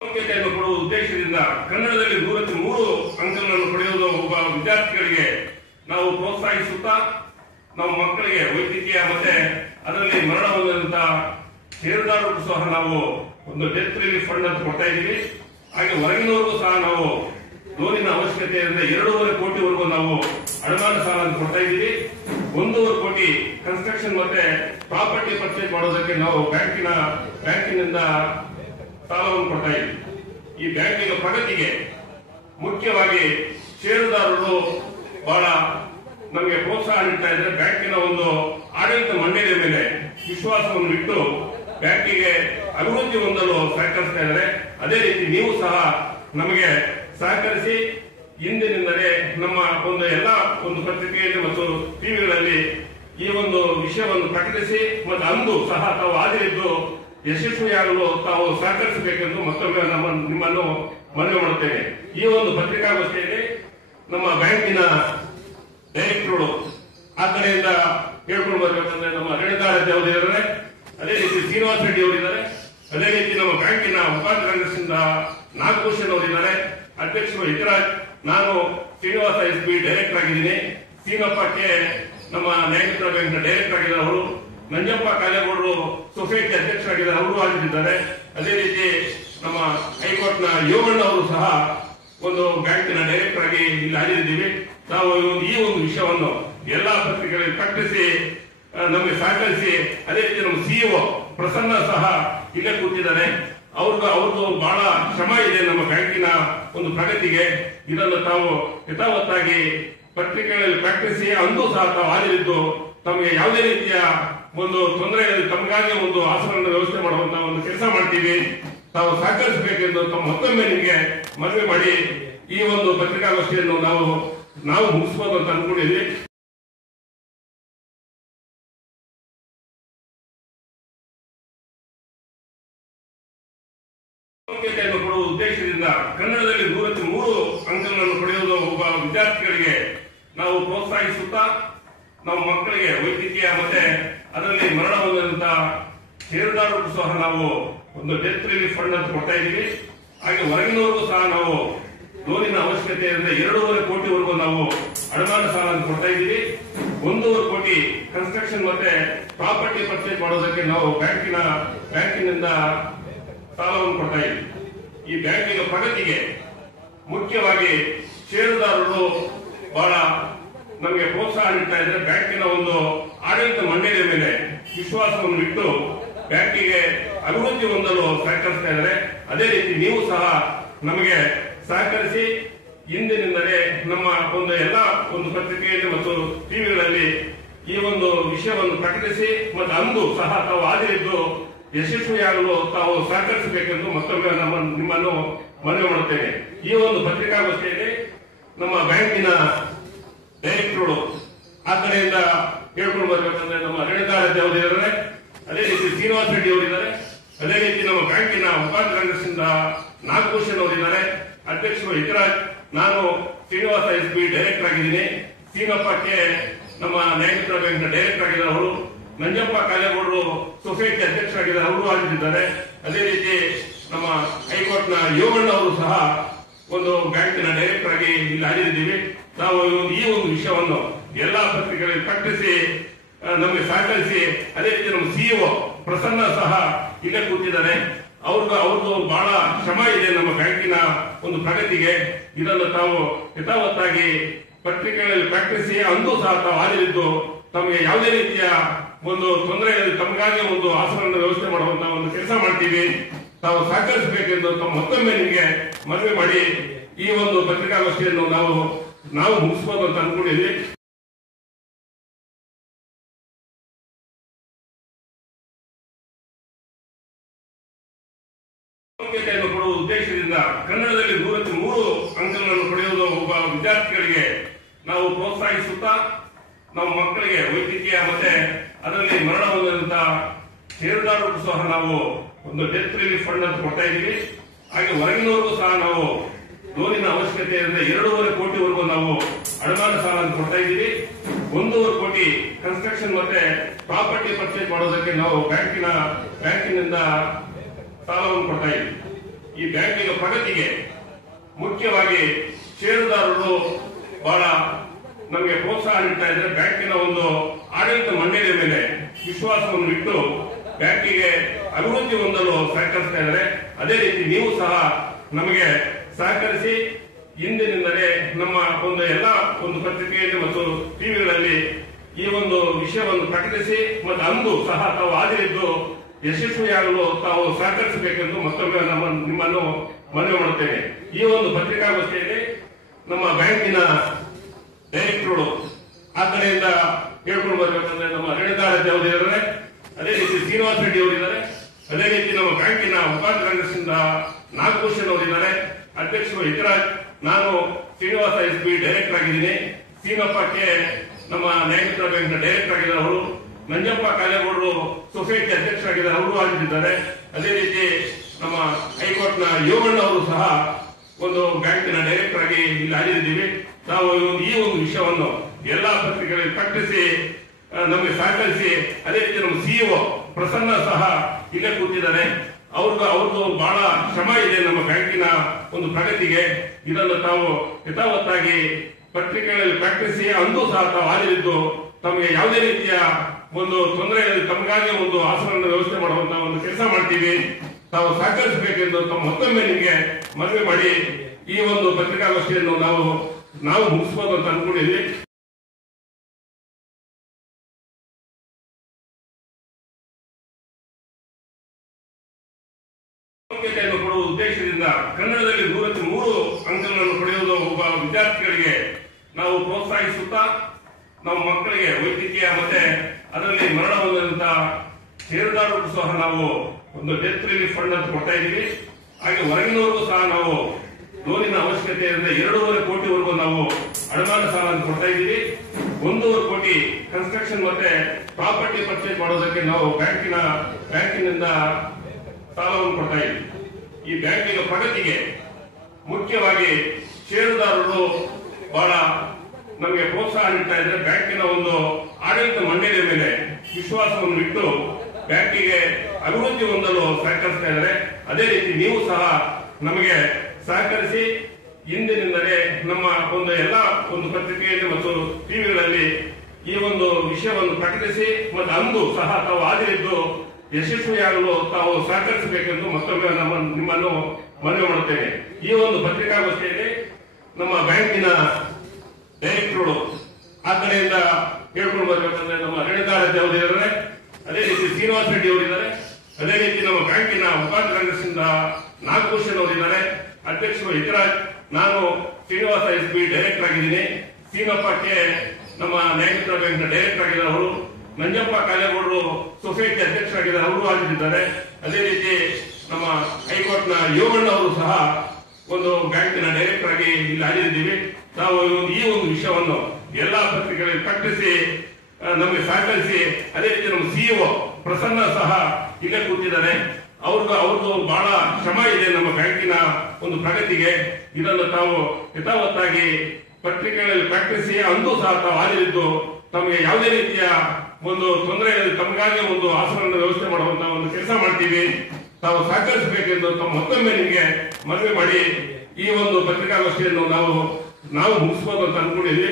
ಪ್ರಾಮುಖ್ಯತೆಯನ್ನು ಕೊಡುವ ಉದ್ದೇಶದಿಂದ ಕನ್ನಡದಲ್ಲಿ 103 ಅಂಕಗಳನ್ನು ಪಡೆಯುವುದು ಒಬ್ಬ ವಿದ್ಯಾರ್ಥಿಗಳಿಗೆ ನಾವು ಪ್ರೋತ್ಸಾಹಿಸುತ್ತಾ ನಮ್ಮ ಮಕ್ಕಳಿಗೆ ವೈದ್ಯಕೀಯ ಮತ್ತೆ ಅದರಲ್ಲಿ ಮರಣ ಹೊಂದಿದಂತ ಷೇರುದಾರರಿಗೂ ಸಹ ನಾವು ಒಂದು ಡೆತ್ ರಿಲೀಫ್ ಫಂಡ್ ಅಂತ ಕೊಡ್ತಾ ಇದ್ದೀವಿ. ಹಾಗೆ ಹೊರಗಿನವರಿಗೂ ಸಹ ನಾವು ಲೋನಿನ ಅವಶ್ಯಕತೆ ಇರದೆ 2.5 ಕೋಟಿವರೆಗೂ ನಾವು ಅಡಮಾನ ಸಾಲ ಅಂತ ಕೊಡ್ತಾ ಇದ್ದೀವಿ. 1.5 ಕೋಟಿ ಕನ್ಸ್ಟ್ರಕ್ಷನ್ ಮತ್ತೆ ಪ್ರಾಪರ್ಟಿ ಪರ್ಚೇಸ್ ಮಾಡೋದಕ್ಕೆ ನಾವು ಬ್ಯಾಂಕಿನಿಂದ ಸಾಲವನ್ನು ಕೊಡ್ತಾ ಇದ್ದೀವಿ. ಈ ಬ್ಯಾಂಕಿನ ಪ್ರಗತಿಗೆ ಮುಖ್ಯವಾಗಿ ಷೇರುದಾರರು ಬಹಳ ನಮಗೆ ಪ್ರೋತ್ಸಾಹ ನೀಡ್ತಾ ಇದ್ದಾರೆ. ಬ್ಯಾಂಕಿನ ಒಂದು ಆಡಳಿತ ಮಂಡಳಿಯ ಮೇಲೆ ವಿಶ್ವಾಸವನ್ನು ಇಟ್ಟು ಬ್ಯಾಂಕಿಗೆ ಅಭಿವೃದ್ಧಿ ಹೊಂದಲು ಸಹಕರಿಸ್ತಾ ಇದ್ದಾರೆ. ಅದೇ ರೀತಿ ನೀವು ಸಹ ನಮಗೆ ಸಹಕರಿಸಿ ಇಂದಿನಿಂದಲೇ ನಮ್ಮ ಒಂದು ಎಲ್ಲ ಒಂದು ಪತ್ರಿಕೆಯಲ್ಲಿ ಮತ್ತು ಟಿವಿಗಳಲ್ಲಿ ಈ ಒಂದು ವಿಷಯವನ್ನು ಪ್ರಕಟಿಸಿ ಮತ್ತು ಅಂದು ಸಹ ತಾವು ಹಾಜರಿದ್ದು ಯಶಸ್ವಿಯಾಗಲು ತಾವು ಸಹಕರಿಸಬೇಕೆಂದು ಮತ್ತೊಮ್ಮೆ ನಿಮ್ಮನ್ನು ಮನವಿ ಮಾಡುತ್ತೇನೆ. ಈ ಒಂದು ಪತ್ರಿಕಾಗೋಷ್ಠಿಯಲ್ಲಿ ನಮ್ಮ ಬ್ಯಾಂಕಿನ ಡೈರೆಕ್ಟರ್ಗಳು ಆ ಕಡೆಯಿಂದ ಹೇಳ್ಕೊಂಡು ಬರಬೇಕಂದ್ರೆ ನಮ್ಮ ರೇಣುಕಾರತಿ ಅವರು ಇದ್ದಾರೆ, ಅದೇ ರೀತಿ ಶ್ರೀನಿವಾಸ ರೆಡ್ಡಿ ಅವರಿದ್ದಾರೆ, ಅದೇ ರೀತಿ ನಮ್ಮ ಬ್ಯಾಂಕಿನ ಉಪಾಧ್ಯಕ್ಷರಿಂದ ನಾಗಭೂಷಣ್ ಅವರಿದ್ದಾರೆ, ಅಧ್ಯಕ್ಷರು ಇತರಾಜ್, ನಾನು ಶ್ರೀನಿವಾಸ ಎಸ್ ಬಿ ಡೈರೆಕ್ಟರ್ ಆಗಿದ್ದೀನಿ, ಸೀನಪ್ಪಕ್ಕೆ ನಮ್ಮ ನ್ಯಾಯಮಿತ್ರ ಬ್ಯಾಂಕ್ನ ಡೈರೆಕ್ಟರ್ ಆಗಿದ್ದಾರೆ ಅವರು, ನಂಜಪ್ಪ ಕಾಲೇಗೌಡರು ಸೊಸೈಟಿ ಅಧ್ಯಕ್ಷರಾಗಿದ್ದಾರೆ ಅವರು ಆಗಿದ್ದಾರೆ. ಅದೇ ರೀತಿ ನಮ್ಮ ಹೈಕೋರ್ಟ್ನ ಯೋಗಣ್ಣ ಅವರು ಸಹ ಒಂದು ಬ್ಯಾಂಕಿನ ಡೈರೆಕ್ಟರ್ ಆಗಿ ಇಲ್ಲಿ ಹಾಜರಿದ್ದೀವಿ. ನಾವು ಈ ಒಂದು ವಿಷಯವನ್ನು ಎಲ್ಲಾ ಪತ್ರಿಕೆಗಳಲ್ಲಿ ಪ್ರಕಟಿಸಿ ನಮಗೆ ಸಹಕರಿಸಿ, ಅದೇ ರೀತಿ ನಮ್ಮ ಸಿಇಒ ಪ್ರಸನ್ನ ಸಹ ಇಲ್ಲೇ ಕೂತಿದ್ದಾರೆ. ಅವ್ರದ್ದು ಬಹಳ ಶ್ರಮ ಇದೆ ನಮ್ಮ ಬ್ಯಾಂಕಿನ ಒಂದು ಪ್ರಗತಿಗೆ. ಇದನ್ನು ತಾವು ಯಥಾವತ್ತಾಗಿ ಪತ್ರಿಕೆಗಳಲ್ಲಿ ಪ್ರಕಟಿಸಿ ಅಂದು ಸಹ ತಾವು ಹಾಜರಿದ್ದು ತಮಗೆ ಯಾವುದೇ ರೀತಿಯ ಒಂದು ತೊಂದರೆ ತಮಗಾಗಿ ಒಂದು ಆಸನದ ವ್ಯವಸ್ಥೆ ಮಾಡುವಂತಹ ಒಂದು ಕೆಲಸ ಮಾಡ್ತೀವಿ. ತಾವು ಸಹಕರಿಸಬೇಕೆಂದು ಮತ್ತೊಮ್ಮೆ ನಿಮಗೆ ಮನವಿ ಮಾಡಿ ಈ ಒಂದು ಪತ್ರಿಕಾಗೋಷ್ಠಿಯನ್ನು ನಾವು ಮುಗಿಸಬಹುದು ಅಂತ ಅನ್ಕೊಂಡಿದ್ವಿ. ಪ್ರಾಮುಖ್ಯತೆಯನ್ನು ಕೊಡುವ ಉದ್ದೇಶದಿಂದ ಕನ್ನಡದಲ್ಲಿ 103 ಅಂಕಗಳನ್ನು ಪಡೆಯುವುದು ಒಬ್ಬ ವಿದ್ಯಾರ್ಥಿಗಳಿಗೆ ನಾವು ಪ್ರೋತ್ಸಾಹಿಸುತ್ತಾ ನಮ್ಮ ಮಕ್ಕಳಿಗೆ ವೈದ್ಯಕೀಯ ಮತ್ತೆ ಅದರಲ್ಲಿ ಮರಣ ಹೊಂದಿದಂತ ಷೇರುದಾರರಿಗೂ ಸಹ ನಾವು ಒಂದು ಡೆತ್ ರಿಲೀಫ್ ಫಂಡ್ ಅಂತ ಕೊಡ್ತಾ ಇದ್ದೀವಿ. ಹಾಗೆ ಹೊರಗಿನವರಿಗೂ ಸಹ ನಾವು ಲೋನಿನ ಅವಶ್ಯಕತೆ ಇರದೆ 2.5 ಕೋಟಿವರೆಗೂ ನಾವು ಅಡಮಾನ ಸಾಲ ಅಂತ ಕೊಡ್ತಾ ಇದ್ದೀವಿ. 1.5 ಕೋಟಿ ಕನ್ಸ್ಟ್ರಕ್ಷನ್ ಮತ್ತೆ ಪ್ರಾಪರ್ಟಿ ಪರ್ಚೇಸ್ ಮಾಡೋದಕ್ಕೆ ನಾವು ಬ್ಯಾಂಕಿನಿಂದ ಸಾಲವನ್ನು ಕೊಡ್ತಾ ಇದ್ದೀವಿ. ಈ ಬ್ಯಾಂಕಿನ ಪ್ರಗತಿಗೆ ಮುಖ್ಯವಾಗಿ ಷೇರುದಾರರು ಬಹಳ ನಮಗೆ ಪ್ರೋತ್ಸಾಹ ನೀಡ್ತಾ ಇದ್ದಾರೆ. ಬ್ಯಾಂಕಿನ ಒಂದು ಆಡಳಿತ ಮಂಡಳಿಯ ಮೇಲೆ ವಿಶ್ವಾಸವನ್ನು ಇಟ್ಟು ಬ್ಯಾಂಕಿಗೆ ಅಭಿವೃದ್ಧಿ ಹೊಂದಲು ಸಹಕರಿಸ್ತಾ ಇದ್ದಾರೆ. ಅದೇ ರೀತಿ ನೀವು ಸಹ ನಮಗೆ ಸಹಕರಿಸಿ ಇಂದಿನಿಂದಲೇ ನಮ್ಮ ಒಂದು ಎಲ್ಲ ಒಂದು ಪತ್ರಿಕೆಯಲ್ಲಿ ಮತ್ತು ಟಿವಿಗಳಲ್ಲಿ ಈ ಒಂದು ವಿಷಯವನ್ನು ಪ್ರಕಟಿಸಿ ಮತ್ತು ಅಂದು ಸಹ ತಾವು ಹಾಜರಿದ್ದು ಯಶಸ್ವಿಯಾಗಲು ತಾವು ಸಹಕರಿಸಬೇಕೆಂದು ಮತ್ತೊಮ್ಮೆ ನಿಮ್ಮನ್ನು ಮನವಿ ಮಾಡುತ್ತೇನೆ. ಈ ಒಂದು ಪತ್ರಿಕಾಗೋಷ್ಠಿಯಲ್ಲಿ ನಮ್ಮ ಬ್ಯಾಂಕಿನ ಡೈರೆಕ್ಟರ್ಗಳು ಆ ಕಡೆಯಿಂದ ಹೇಳ್ಕೊಂಡು ಬರಬೇಕಂದ್ರೆ ನಮ್ಮ ರೇಣುಕಾರತಿ ಅವರು ಇದ್ದಾರೆ, ಅದೇ ರೀತಿ ಶ್ರೀನಿವಾಸ ರೆಡ್ಡಿ ಅವರಿದ್ದಾರೆ, ಅದೇ ರೀತಿ ನಮ್ಮ ಬ್ಯಾಂಕಿನ ಉಪಾಧ್ಯಕ್ಷರಿಂದ ನಾಗಭೂಷಣ್ ಅವರಿದ್ದಾರೆ, ಅಧ್ಯಕ್ಷರು ಇತರಾಜ್, ನಾನು ಶ್ರೀನಿವಾಸ ಎಸ್ ಬಿ ಡೈರೆಕ್ಟರ್ ಆಗಿದ್ದೀನಿ, ಸೀನಪ್ಪಕ್ಕೆ ನಮ್ಮ ನ್ಯಾಯಮಿತ್ರ ಬ್ಯಾಂಕ್ನ ಡೈರೆಕ್ಟರ್ ಆಗಿದ್ದಾರೆ ಅವರು, ನಂಜಪ್ಪ ಕಾಲೇಗೌಡರು ಸೊಸೈಟಿ ಅಧ್ಯಕ್ಷರಾಗಿದ್ದಾರೆ ಅವರು ಆಗಿದ್ದಾರೆ. ಅದೇ ರೀತಿ ನಮ್ಮ ಹೈಕೋರ್ಟ್ನ ಯೋಗಣ್ಣ ಅವರು ಸಹ ಒಂದು ಬ್ಯಾಂಕಿನ ಡೈರೆಕ್ಟರ್ ಆಗಿ ಇಲ್ಲಿ ಹಾಜರಿದ್ದೀವಿ. ನಾವು ಈ ಒಂದು ವಿಷಯವನ್ನು ಎಲ್ಲಾ ಪತ್ರಿಕೆಗಳಲ್ಲಿ ಪ್ರಕಟಿಸಿ ನಮಗೆ ಸಹಕರಿಸಿ, ಅದೇ ರೀತಿ ನಮ್ಮ ಸಿಇಒ ಪ್ರಸನ್ನ ಸಹ ಇಲ್ಲೇ ಕೂತಿದ್ದಾರೆ. ಅವ್ರದ್ದು ಬಹಳ ಶ್ರಮ ಇದೆ ನಮ್ಮ ಬ್ಯಾಂಕಿನ ಒಂದು ಪ್ರಗತಿಗೆ. ಇದನ್ನು ತಾವು ಯಥಾವತ್ತಾಗಿ ಪತ್ರಿಕೆಗಳಲ್ಲಿ ಪ್ರಕಟಿಸಿ ಅಂದು ಸಹ ತಾವು ಹಾಜರಿದ್ದು ತಮಗೆ ಯಾವುದೇ ರೀತಿಯ ಒಂದು ತೊಂದರೆ ತಮಗಾಗಿ ಒಂದು ಆಸನದ ವ್ಯವಸ್ಥೆ ಮಾಡುವಂತಹ ಒಂದು ಕೆಲಸ ಮಾಡ್ತೀವಿ. ತಾವು ಸಹಕರಿಸಬೇಕೆಂದು ಮತ್ತೊಮ್ಮೆ ನಿಮಗೆ ಮನವಿ ಮಾಡಿ ಈ ಒಂದು ಪತ್ರಿಕಾಗೋಷ್ಠಿಯನ್ನು ನಾವು ಮುಗಿಸಬಹುದು ಅಂತ ಅನ್ಕೊಂಡಿದ್ವಿ. ಪ್ರಾಮುಖ್ಯತೆಯನ್ನು ಕೊಡುವ ಉದ್ದೇಶದಿಂದ ಕನ್ನಡದಲ್ಲಿ 103 ಅಂಕಗಳನ್ನು ಪಡೆಯುವುದು ಒಬ್ಬ ವಿದ್ಯಾರ್ಥಿಗಳಿಗೆ ನಾವು ಪ್ರೋತ್ಸಾಹಿಸುತ್ತಾ ನಮ್ಮ ಮಕ್ಕಳಿಗೆ ವೈದ್ಯಕೀಯ ಮತ್ತೆ ಅದರಲ್ಲಿ ಮರಣ ಹೊಂದಿದಂತ ಷೇರುದಾರರಿಗೂ ಸಹ ನಾವು ಒಂದು ಡೆತ್ ರಿಲೀಫ್ ಫಂಡ್ ಅಂತ ಕೊಡ್ತಾ ಇದ್ದೀವಿ. ಹಾಗೆ ಹೊರಗಿನವರಿಗೂ ಸಹ ನಾವು ಲೋನಿನ ಅವಶ್ಯಕತೆ ಇರದೆ 2.5 ಕೋಟಿವರೆಗೂ ನಾವು ಅಡಮಾನ ಸಾಲ ಅಂತ ಕೊಡ್ತಾ ಇದ್ದೀವಿ. 1.5 ಕೋಟಿ ಕನ್ಸ್ಟ್ರಕ್ಷನ್ ಮತ್ತೆ ಪ್ರಾಪರ್ಟಿ ಪರ್ಚೇಸ್ ಮಾಡೋದಕ್ಕೆ ನಾವು ಬ್ಯಾಂಕಿನಿಂದ ಸಾಲವನ್ನು ಕೊಡ್ತಾ ಇದ್ದೀವಿ. ಈ ಬ್ಯಾಂಕಿನ ಪ್ರಗತಿಗೆ ಮುಖ್ಯವಾಗಿ ಷೇರುದಾರರು ಬಹಳ ನಮಗೆ ಪ್ರೋತ್ಸಾಹ ನೀಡ್ತಾ ಇದ್ದಾರೆ. ಬ್ಯಾಂಕಿನ ಒಂದು ಆಡಳಿತ ಮಂಡಳಿಯ ಮೇಲೆ ವಿಶ್ವಾಸವನ್ನು ಇಟ್ಟು ಬ್ಯಾಂಕಿಗೆ ಅಭಿವೃದ್ಧಿ ಹೊಂದಲು ಸಹಕರಿಸ್ತಾ ಇದ್ದಾರೆ. ಅದೇ ರೀತಿ ನೀವು ಸಹ ನಮಗೆ ಸಹಕರಿಸಿ ಇಂದಿನಿಂದಲೇ ನಮ್ಮ ಒಂದು ಎಲ್ಲ ಒಂದು ಪತ್ರಿಕೆಯಲ್ಲಿ ಮತ್ತು ಟಿವಿಗಳಲ್ಲಿ ಈ ಒಂದು ವಿಷಯವನ್ನು ಪ್ರಕಟಿಸಿ ಮತ್ತು ಅಂದು ಸಹ ತಾವು ಹಾಜರಿದ್ದು ಯಶಸ್ವಿಯಾಗಲು ತಾವು ಸಹಕರಿಸಬೇಕೆಂದು ಮತ್ತೊಮ್ಮೆ ನಿಮ್ಮನ್ನು ಮನವಿ ಮಾಡುತ್ತೇನೆ. ಈ ಒಂದು ಪತ್ರಿಕಾಗೋಷ್ಠಿಯಲ್ಲಿ ನಮ್ಮ ಬ್ಯಾಂಕಿನ ಡೈರೆಕ್ಟರ್ಗಳು ಆ ಕಡೆಯಿಂದ ಹೇಳ್ಕೊಂಡು ಬರಬೇಕಂದ್ರೆ ನಮ್ಮ ರೇಣುಕಾರತಿ ಅವರು ಇದ್ದಾರೆ, ಅದೇ ರೀತಿ ಶ್ರೀನಿವಾಸ ರೆಡ್ಡಿ ಅವರಿದ್ದಾರೆ, ಅದೇ ರೀತಿ ನಮ್ಮ ಬ್ಯಾಂಕಿನ ಉಪಾಧ್ಯಕ್ಷರಿಂದ ನಾಗಭೂಷಣ್ ಅವರಿದ್ದಾರೆ, ಅಧ್ಯಕ್ಷರು ಹಿತರಾಜ್, ನಾನು ಶ್ರೀನಿವಾಸ ಎಸ್ ಬಿ ಡೈರೆಕ್ಟರ್ ಆಗಿದ್ದೀನಿ, ಸೀನಪ್ಪಕ್ಕೆ ನಮ್ಮ ನ್ಯಾಯಮಿತ್ರ ಬ್ಯಾಂಕ್ನ ಡೈರೆಕ್ಟರ್ ಆಗಿದ್ದಾರೆ ಅವರು, ನಂಜಪ್ಪ ಕಾಲೇಗೌಡರು ಸೊಸೈಟಿ ಅಧ್ಯಕ್ಷರಾಗಿದ್ದಾರೆ ಅವರು ಆಗಿದ್ದಾರೆ. ಅದೇ ರೀತಿ ನಮ್ಮ ಹೈಕೋರ್ಟ್ನ ಯೋಗಣ್ಣ ಅವರು ಸಹ ಒಂದು ಬ್ಯಾಂಕಿನ ಡೈರೆಕ್ಟರ್ ಆಗಿ ಇಲ್ಲಿ ಹಾಜರಿದ್ದೀವಿ. ನಾವು ಈ ಒಂದು ವಿಷಯವನ್ನು ಎಲ್ಲಾ ಪತ್ರಿಕೆಗಳಲ್ಲಿ ಪ್ರಕಟಿಸಿ ನಮಗೆ ಸಹಕರಿಸಿ, ಅದೇ ರೀತಿ ನಮ್ಮ ಸಿಇಒ ಪ್ರಸನ್ನ ಸಹ ಇಲ್ಲೇ ಕೂತಿದ್ದಾರೆ. ಅವ್ರದ್ದು ಬಹಳ ಶ್ರಮ ಇದೆ ನಮ್ಮ ಬ್ಯಾಂಕಿನ ಒಂದು ಪ್ರಗತಿಗೆ. ಇದನ್ನು ತಾವು ಯಥಾವತ್ತಾಗಿ ಪತ್ರಿಕೆಗಳಲ್ಲಿ ಪ್ರಕಟಿಸಿ ಅಂದು ಸಹ ತಾವು ಹಾಜರಿದ್ದು ತಮಗೆ ಯಾವುದೇ ರೀತಿಯ ಒಂದು ತೊಂದರೆ ತಮಗಾಗಿ ಒಂದು ಆಸನವನ್ನು ವ್ಯವಸ್ಥೆ ಮಾಡುವಂತಹ ಒಂದು ಕೆಲಸ ಮಾಡ್ತೀವಿ. ತಾವು ಸಹಕರಿಸಬೇಕೆಂದು ಮತ್ತೊಮ್ಮೆ ನಿಮಗೆ ಮನವಿ ಮಾಡಿ ಈ ಒಂದು ಪತ್ರಿಕಾಗೋಷ್ಠಿಯನ್ನು ನಾವು ಮುಗಿಸಬಹುದು ಅಂತ ಅನ್ಕೊಂಡಿದ್ವಿ. ಪ್ರಾಮುಖ್ಯತೆಯನ್ನು ಕೊಡುವ ಉದ್ದೇಶದಿಂದ ಕನ್ನಡದಲ್ಲಿ 103 ಅಂಕಗಳನ್ನು ಪಡೆಯುವುದು ಒಬ್ಬ ವಿದ್ಯಾರ್ಥಿಗಳಿಗೆ ನಾವು ಪ್ರೋತ್ಸಾಹಿಸುತ್ತಾ ನಮ್ಮ ಮಕ್ಕಳಿಗೆ ವೈದ್ಯಕೀಯ ಮತ್ತೆ ಅದರಲ್ಲಿ ಮರಣ ಹೊಂದಿದಂತಹ ಷೇರುದಾರರಿಗೂ ಸಹ ನಾವು ಒಂದು ಡೆತ್ ರಿಲೀಫ್ ಫಂಡ್ ಅಂತ ಕೊಡ್ತಾ ಇದ್ದೀವಿ. ಹಾಗೆ ಹೊರಗಿನವರಿಗೂ ಸಹ ನಾವು ಲೋನಿನ ಅವಶ್ಯಕತೆ ಇರದೆ 2.5 ಕೋಟಿವರೆಗೂ ನಾವು ಅಡಮಾನ ಸಾಲ ಅಂತ ಕೊಡ್ತಾ ಇದ್ದೀವಿ. 1.5 ಕೋಟಿ ಕನ್ಸ್ಟ್ರಕ್ಷನ್ ಮತ್ತೆ ಪ್ರಾಪರ್ಟಿ ಪರ್ಚೇಸ್ ಮಾಡೋದಕ್ಕೆ ನಾವು ಬ್ಯಾಂಕಿನಿಂದ ಸಾಲವನ್ನು ಕೊಡ್ತಾ ಇದ್ದೀವಿ. ಈ ಬ್ಯಾಂಕಿನ ಪ್ರಗತಿಗೆ ಮುಖ್ಯವಾಗಿ ಷೇರುದಾರರು ಬಹಳ ನಮಗೆ ಪ್ರೋತ್ಸಾಹ ನೀಡ್ತಾ ಇದ್ದಾರೆ. ಬ್ಯಾಂಕಿನ ಒಂದು ಆಡಳಿತ ಮಂಡಳಿಯ ಮೇಲೆ ವಿಶ್ವಾಸವನ್ನು ಇಟ್ಟು ಬ್ಯಾಂಕಿಗೆ ಅಭಿವೃದ್ಧಿ ಹೊಂದಲು ಸಹಕರಿಸ್ತಾ ಇದ್ದಾರೆ. ಅದೇ ರೀತಿ ನೀವು ಸಹ ನಮಗೆ ಸಹಕರಿಸಿ ಇಂದಿನಿಂದಲೇ ನಮ್ಮ ಒಂದು ಎಲ್ಲ ಒಂದು ಪತ್ರಿಕೆಯಲ್ಲಿ ಮತ್ತು ಟಿವಿಗಳಲ್ಲಿ ಈ ಒಂದು ವಿಷಯವನ್ನು ಪ್ರಕಟಿಸಿ ಮತ್ತು ಅಂದು ಸಹ ತಾವು ಹಾಜರಿದ್ದು ಯಶಸ್ವಿಯಾಗಲು ತಾವು ಸಹಕರಿಸಬೇಕೆಂದು ಮತ್ತೊಮ್ಮೆ ನಿಮ್ಮನ್ನು ಮನವಿ ಮಾಡುತ್ತೇನೆ. ಈ ಒಂದು ಪತ್ರಿಕಾಗೋಷ್ಠಿಯಲ್ಲಿ ನಮ್ಮ ಬ್ಯಾಂಕಿನ ಡೈರೆಕ್ಟರ್ಗಳು ಆ ಕಡೆಯಿಂದ ಹೇಳ್ಕೊಂಡು ಬರಬೇಕಂದ್ರೆ ನಮ್ಮ ರೇಣುಕಾರತಿ ಅವರು ಇದ್ದಾರೆ, ಅದೇ ರೀತಿ ಶ್ರೀನಿವಾಸ ರೆಡ್ಡಿ ಅವರಿದ್ದಾರೆ, ಅದೇ ರೀತಿ ನಮ್ಮ ಬ್ಯಾಂಕಿನ ಉಪಾಧ್ಯಕ್ಷರಿಂದ ನಾಗಭೂಷಣ್ ಅವರಿದ್ದಾರೆ, ಅಧ್ಯಕ್ಷರು ಹಿತರಾಜ್, ನಾನು ಶ್ರೀನಿವಾಸ ಎಸ್ ಬಿ ಡೈರೆಕ್ಟರ್ ಆಗಿದ್ದೀನಿ, ಸೀನಪ್ಪಕ್ಕೆ ನಮ್ಮ ನ್ಯಾಯಮಿತ್ರ ಬ್ಯಾಂಕ್ನ ಡೈರೆಕ್ಟರ್ ಆಗಿದ್ದಾರೆ ಅವರು, ನಂಜಪ್ಪ ಕಾಲೇಗೌಡರು ಸೊಸೈಟಿ ಅಧ್ಯಕ್ಷರಾಗಿದ್ದಾರೆ ಅವರು ಆಗಿದ್ದಾರೆ. ಅದೇ ರೀತಿ ನಮ್ಮ ಹೈಕೋರ್ಟ್ನ ಯೋಗಣ್ಣ ಅವರು ಸಹ ಒಂದು ಬ್ಯಾಂಕಿನ ಡೈರೆಕ್ಟರ್ ಆಗಿ ಇಲ್ಲಿ ಹಾಜರಿದ್ದೀವಿ. ನಾವು ಈ ಒಂದು ವಿಷಯವನ್ನು ಎಲ್ಲಾ ಪತ್ರಿಕೆಗಳಲ್ಲಿ ಪ್ರಕಟಿಸಿ ನಮಗೆ ಸಹಕರಿಸಿ, ಅದೇ ರೀತಿ ನಮ್ಮ ಸಿಇಒ ಪ್ರಸನ್ನ ಸಹ ಇಲ್ಲೇ ಕೂತಿದ್ದಾರೆ. ಅವ್ರದ್ದು ಬಹಳ ಶ್ರಮ ಇದೆ ನಮ್ಮ ಬ್ಯಾಂಕಿನ ಒಂದು ಪ್ರಗತಿಗೆ. ಇದನ್ನು ತಾವು ಯಥಾವತ್ತಾಗಿ ಪತ್ರಿಕೆಗಳಲ್ಲಿ ಪ್ರಕಟಿಸಿ ಅಂದು ಸಹ ತಾವು ಹಾಜರಿದ್ದು ತಮಗೆ ಯಾವುದೇ ರೀತಿಯ ಒಂದು ತೊಂದರೆ ತಮಗಾಗಿ ಒಂದು ಆಸನವನ್ನು ವ್ಯವಸ್ಥೆ ಮಾಡುವಂತಹ ಒಂದು ಕೆಲಸ ಮಾಡ್ತೀವಿ. ತಾವು ಸಹಕರಿಸಬೇಕೆಂದು ಮತ್ತೊಮ್ಮೆ ನಿಮಗೆ ಮನವಿ ಮಾಡಿ ಈ ಒಂದು ಪತ್ರಿಕಾಗೋಷ್ಠಿಯನ್ನು ನಾವು ಮುಗಿಸಬಹುದು ಅಂತ ಅನ್ಕೊಂಡಿದ್ವಿ.